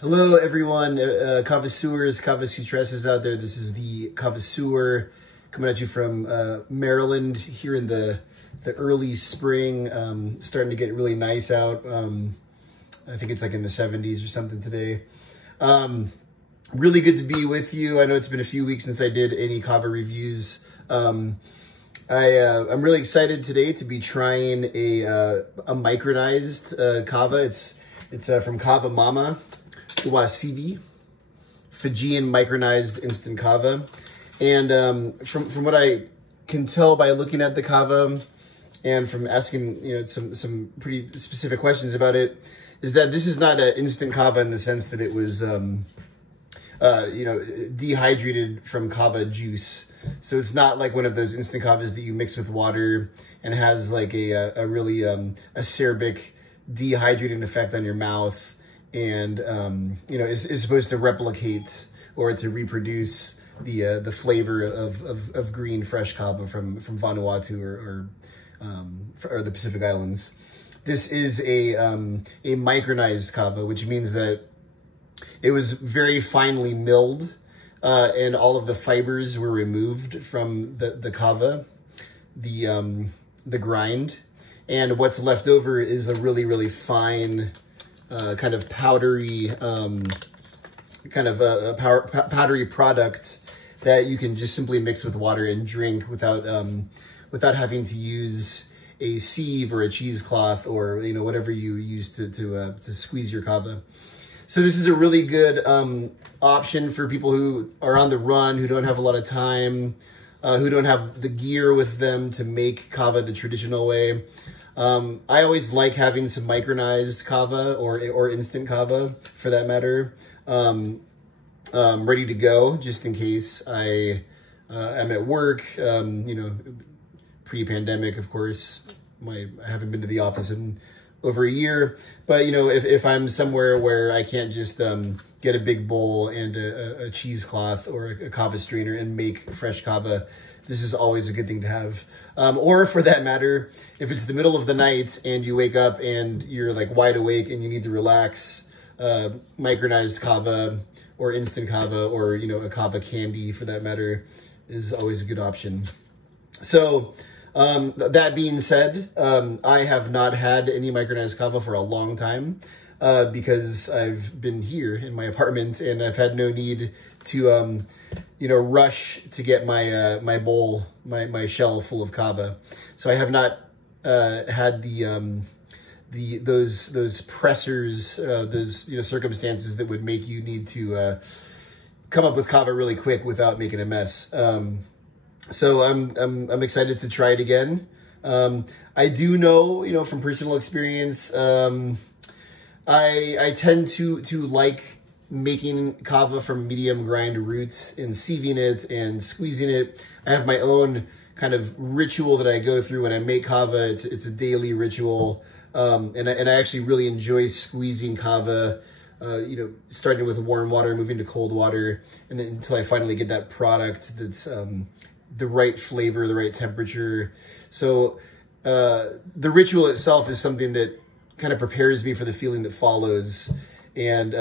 Hello everyone, Cavaseurs, Cavasutresses out there. This is the Cavaseur coming at you from Maryland here in the early spring. Starting to get really nice out. I think it's like in the 70s or something today. Really good to be with you. I know it's been a few weeks since I did any Kava reviews. I'm really excited today to be trying a micronized Kava. It's from Kava Mama. Uwasivi, Fijian micronized instant kava. And from what I can tell by looking at the kava and from asking some pretty specific questions about it, is that this is not an instant kava in the sense that it was dehydrated from kava juice. So it's not like one of those instant kavas that you mix with water and has like a really acerbic dehydrating effect on your mouth. And is supposed to replicate or to reproduce the flavor of green fresh kava from Vanuatu or the Pacific Islands. This is a micronized kava, which means that it was very finely milled, and all of the fibers were removed from the kava, the grind, and what's left over is a really fine. Kind of powdery, powdery product that you can just simply mix with water and drink without having to use a sieve or a cheesecloth or whatever you use to squeeze your kava. So this is a really good option for people who are on the run, who don't have a lot of time, who don't have the gear with them to make kava the traditional way. I always like having some micronized kava or instant kava, for that matter, ready to go just in case I am at work. Pre-pandemic, of course. I haven't been to the office in over a year, but if I'm somewhere where I can't just get a big bowl and a cheesecloth or a kava strainer and make fresh kava, this is always a good thing to have. Or for that matter, if it's the middle of the night and you wake up and you're like wide awake and you need to relax, micronized kava or instant kava or, a kava candy for that matter is always a good option. So that being said, I have not had any micronized kava for a long time because I've been here in my apartment and I've had no need to, rush to get my my bowl, my shell full of kava. So I have not had those pressures, those circumstances that would make you need to come up with kava really quick without making a mess. So I'm excited to try it again. I do know, from personal experience, I tend to like making kava from medium grind roots and sieving it and squeezing it. I have my own kind of ritual that I go through when I make kava. It's a daily ritual. And I actually really enjoy squeezing kava, starting with warm water, moving to cold water, and then until I finally get that product that's the right flavor, the right temperature. So the ritual itself is something that kind of prepares me for the feeling that follows. And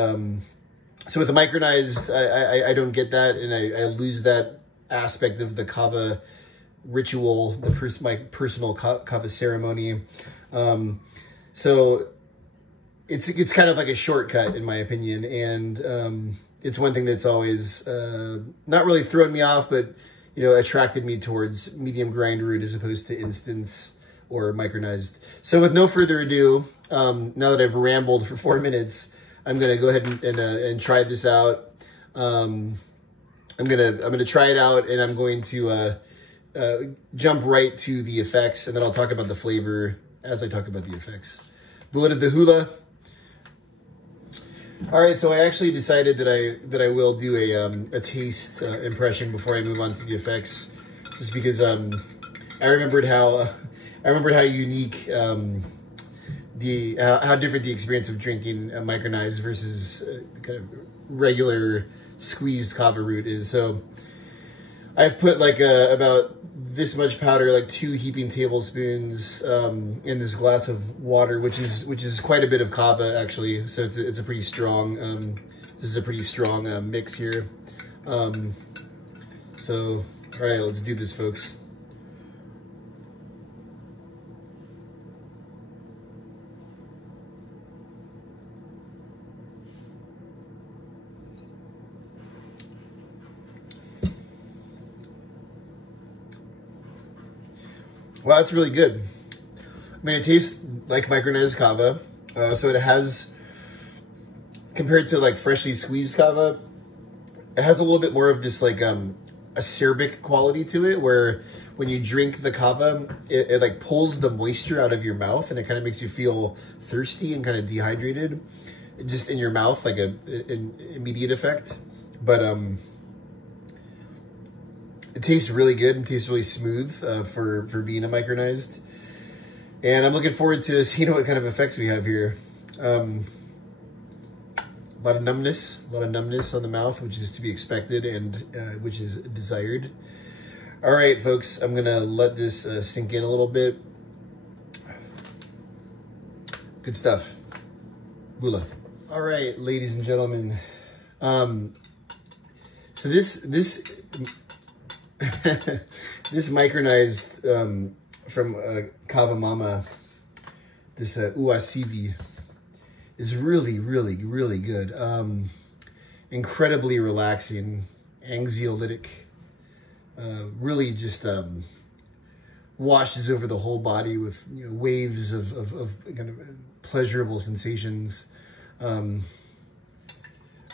so with the micronized, I don't get that, and I lose that aspect of the kava ritual, my personal kava ceremony. So it's kind of like a shortcut in my opinion, and it's one thing that's always not really thrown me off, but attracted me towards medium grind root as opposed to instants or micronized. So with no further ado, now that I've rambled for 4 minutes, I'm gonna go ahead and try this out. I'm gonna try it out, and I'm going to jump right to the effects, and then I'll talk about the flavor as I talk about the effects. Bullet of the hula. All right, so I actually decided that I will do a taste impression before I move on to the effects, just because I remembered how unique how different the experience of drinking micronized versus kind of regular squeezed kava root is. So I've put like about this much powder, like 2 heaping tablespoons in this glass of water, which is quite a bit of kava actually. So it's a pretty strong. This is a pretty strong mix here. So all right, let's do this, folks. Wow, that's really good. I mean, it tastes like micronized kava. So it has, compared to like freshly squeezed kava, it has a little bit more of this like acerbic quality to it, where when you drink the kava, it like pulls the moisture out of your mouth, and it kind of makes you feel thirsty and kind of dehydrated just in your mouth, like an immediate effect. But it tastes really good and tastes really smooth for being a micronized. And I'm looking forward to seeing what kind of effects we have here. A lot of numbness on the mouth, which is to be expected and which is desired. All right, folks, I'm gonna let this sink in a little bit. Good stuff. Bula. All right, ladies and gentlemen. So this this micronized from Kava Mama, this uasivi, is really, really, really good. Incredibly relaxing, anxiolytic. Really just washes over the whole body with, you know, waves of kind of pleasurable sensations. I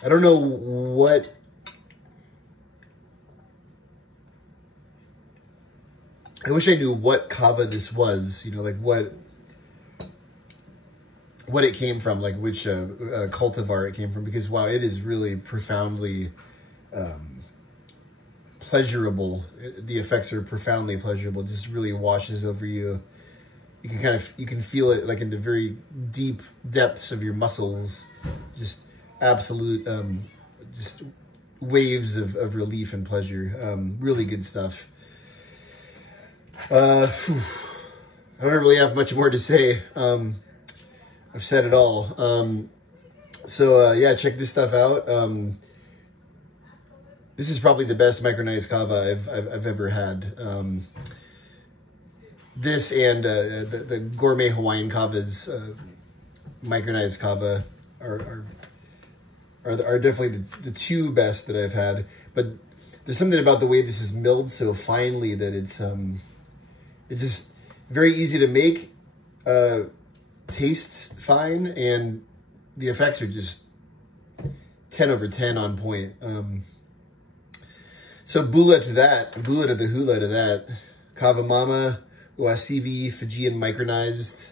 don't know what I wish I knew what kava this was, you know, like what it came from, like which cultivar it came from, because wow, it is really profoundly pleasurable. The effects are profoundly pleasurable. It just really washes over you. You can feel it like in the very deep depths of your muscles, just absolute just waves of relief and pleasure. Really good stuff. I don't really have much more to say. I've said it all. So yeah, check this stuff out. This is probably the best micronized kava I've ever had. This and the gourmet Hawaiian kavas, micronized kava, are definitely the 2 best that I've had. But there's something about the way this is milled so finely that it's just very easy to make, tastes fine, and the effects are just 10 over 10 on point. So bula to that, bula to the hula to that. Kava Mama, uasivi, Fijian micronized.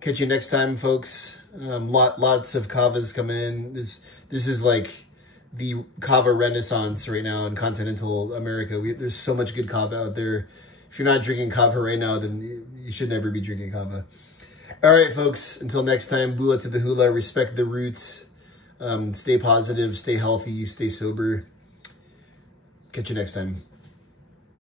Catch you next time, folks. Lots of kavas coming in. This is like the kava renaissance right now in continental America. There's so much good kava out there. If you're not drinking kava right now, then you should never be drinking kava. All right, folks, until next time, bula to the hula, respect the roots, stay positive, stay healthy, stay sober. Catch you next time.